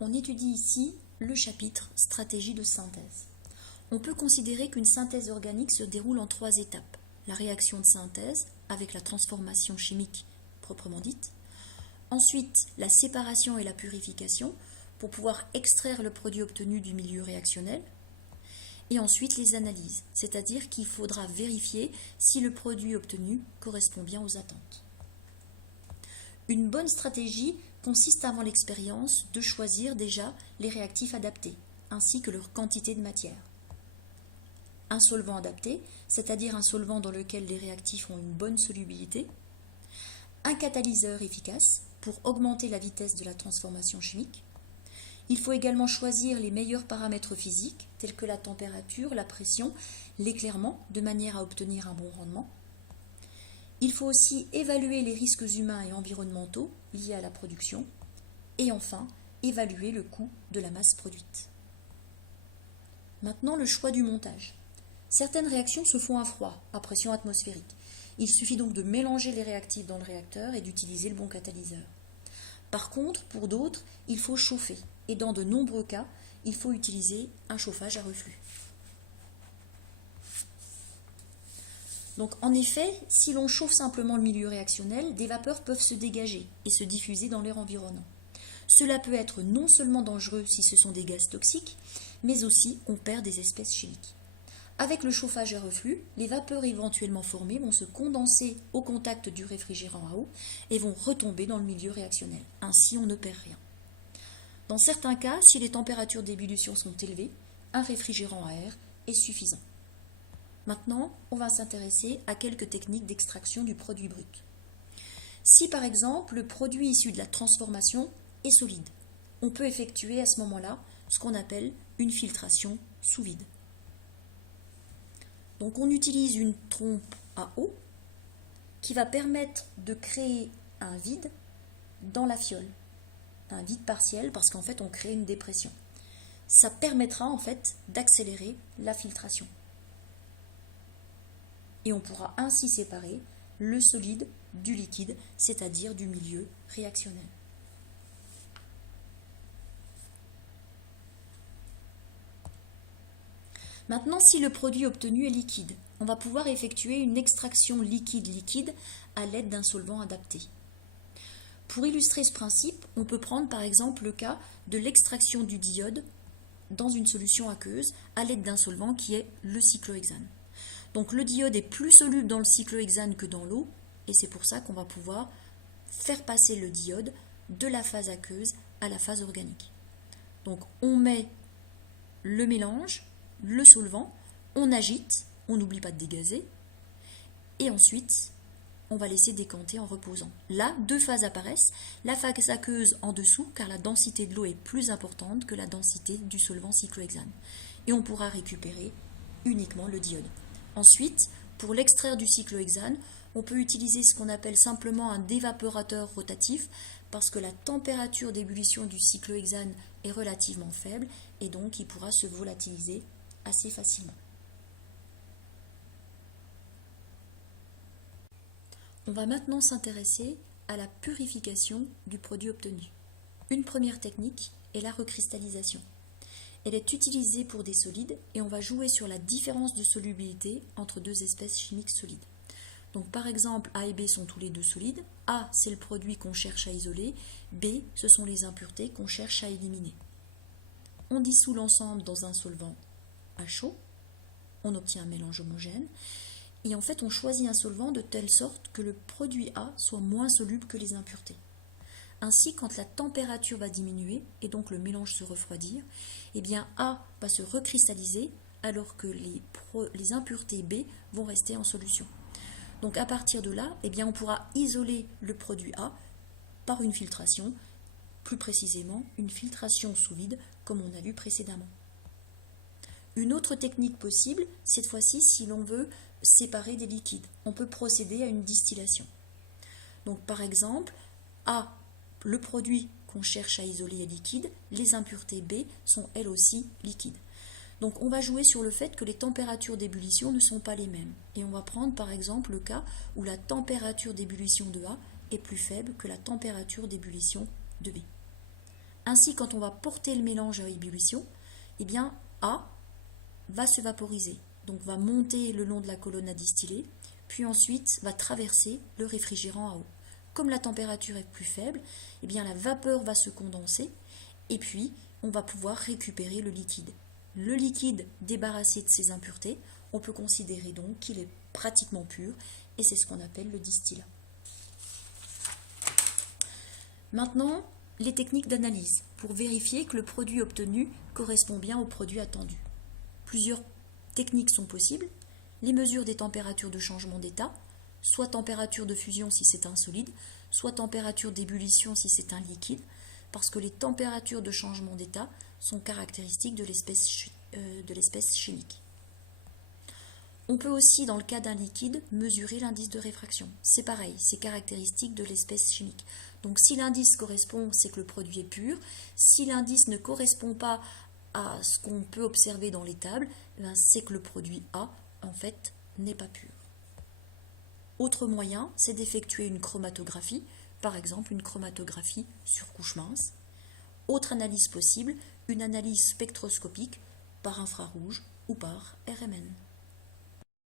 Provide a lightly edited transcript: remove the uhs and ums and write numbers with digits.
On étudie ici le chapitre stratégie de synthèse. On peut considérer qu'une synthèse organique se déroule en 3 étapes. La réaction de synthèse avec la transformation chimique proprement dite. Ensuite, la séparation et la purification pour pouvoir extraire le produit obtenu du milieu réactionnel. Et ensuite, les analyses, c'est-à-dire qu'il faudra vérifier si le produit obtenu correspond bien aux attentes. Une bonne stratégie consiste avant l'expérience de choisir déjà les réactifs adaptés, ainsi que leur quantité de matière. Un solvant adapté, c'est-à-dire un solvant dans lequel les réactifs ont une bonne solubilité. Un catalyseur efficace pour augmenter la vitesse de la transformation chimique. Il faut également choisir les meilleurs paramètres physiques, tels que la température, la pression, l'éclairement, de manière à obtenir un bon rendement. Il faut aussi évaluer les risques humains et environnementaux liés à la production. Et enfin, évaluer le coût de la masse produite. Maintenant, le choix du montage. Certaines réactions se font à froid, à pression atmosphérique. Il suffit donc de mélanger les réactifs dans le réacteur et d'utiliser le bon catalyseur. Par contre, pour d'autres, il faut chauffer. Et dans de nombreux cas, il faut utiliser un chauffage à reflux. Donc en effet, si l'on chauffe simplement le milieu réactionnel, des vapeurs peuvent se dégager et se diffuser dans l'air environnant. Cela peut être non seulement dangereux si ce sont des gaz toxiques, mais aussi on perd des espèces chimiques. Avec le chauffage à reflux, les vapeurs éventuellement formées vont se condenser au contact du réfrigérant à eau et vont retomber dans le milieu réactionnel. Ainsi, on ne perd rien. Dans certains cas, si les températures d'ébullition sont élevées, un réfrigérant à air est suffisant. Maintenant, on va s'intéresser à quelques techniques d'extraction du produit brut. Si par exemple le produit issu de la transformation est solide, on peut effectuer à ce moment-là ce qu'on appelle une filtration sous vide. Donc on utilise une trompe à eau qui va permettre de créer un vide dans la fiole, un vide partiel parce qu'en fait on crée une dépression. Ça permettra en fait d'accélérer la filtration. Et on pourra ainsi séparer le solide du liquide, c'est-à-dire du milieu réactionnel. Maintenant, si le produit obtenu est liquide, on va pouvoir effectuer une extraction liquide-liquide à l'aide d'un solvant adapté. Pour illustrer ce principe, on peut prendre par exemple le cas de l'extraction du diode dans une solution aqueuse à l'aide d'un solvant qui est le cyclohexane. Donc le diode est plus soluble dans le cyclohexane que dans l'eau, et c'est pour ça qu'on va pouvoir faire passer le diode de la phase aqueuse à la phase organique. Donc on met le mélange, le solvant, on agite, on n'oublie pas de dégazer, et ensuite on va laisser décanter en reposant. Là, 2 phases apparaissent, la phase aqueuse en dessous, car la densité de l'eau est plus importante que la densité du solvant cyclohexane. Et on pourra récupérer uniquement le diode. Ensuite, pour l'extraire du cyclohexane, on peut utiliser ce qu'on appelle simplement un dévaporateur rotatif, parce que la température d'ébullition du cyclohexane est relativement faible, et donc il pourra se volatiliser assez facilement. On va maintenant s'intéresser à la purification du produit obtenu. Une première technique est la recristallisation. Elle est utilisée pour des solides et on va jouer sur la différence de solubilité entre 2 espèces chimiques solides. Donc par exemple, A et B sont tous les 2 solides. A, c'est le produit qu'on cherche à isoler. B, ce sont les impuretés qu'on cherche à éliminer. On dissout l'ensemble dans un solvant à chaud. On obtient un mélange homogène. Et en fait, on choisit un solvant de telle sorte que le produit A soit moins soluble que les impuretés. Ainsi, quand la température va diminuer et donc le mélange se refroidir, eh bien A va se recristalliser alors que les impuretés B vont rester en solution. Donc à partir de là, eh bien, on pourra isoler le produit A par une filtration, plus précisément une filtration sous vide comme on a vu précédemment. Une autre technique possible, cette fois-ci, si l'on veut séparer des liquides, on peut procéder à une distillation. Donc par exemple, A, le produit qu'on cherche à isoler est liquide, les impuretés B sont elles aussi liquides. Donc on va jouer sur le fait que les températures d'ébullition ne sont pas les mêmes. Et on va prendre par exemple le cas où la température d'ébullition de A est plus faible que la température d'ébullition de B. Ainsi, quand on va porter le mélange à ébullition, eh bien A va se vaporiser, donc va monter le long de la colonne à distiller, puis ensuite va traverser le réfrigérant à eau. Comme la température est plus faible, eh bien la vapeur va se condenser et puis on va pouvoir récupérer le liquide. Le liquide débarrassé de ses impuretés, on peut considérer donc qu'il est pratiquement pur et c'est ce qu'on appelle le distillat. Maintenant, les techniques d'analyse pour vérifier que le produit obtenu correspond bien au produit attendu. Plusieurs techniques sont possibles. Les mesures des températures de changement d'état, soit température de fusion si c'est un solide, soit température d'ébullition si c'est un liquide, parce que les températures de changement d'état sont caractéristiques de l'espèce chimique. On peut aussi, dans le cas d'un liquide, mesurer l'indice de réfraction. C'est pareil, c'est caractéristique de l'espèce chimique. Donc si l'indice correspond, c'est que le produit est pur. Si l'indice ne correspond pas à ce qu'on peut observer dans les tables, c'est que le produit A, en fait, n'est pas pur. Autre moyen, c'est d'effectuer une chromatographie, par exemple une chromatographie sur couche mince. Autre analyse possible, une analyse spectroscopique par infrarouge ou par RMN.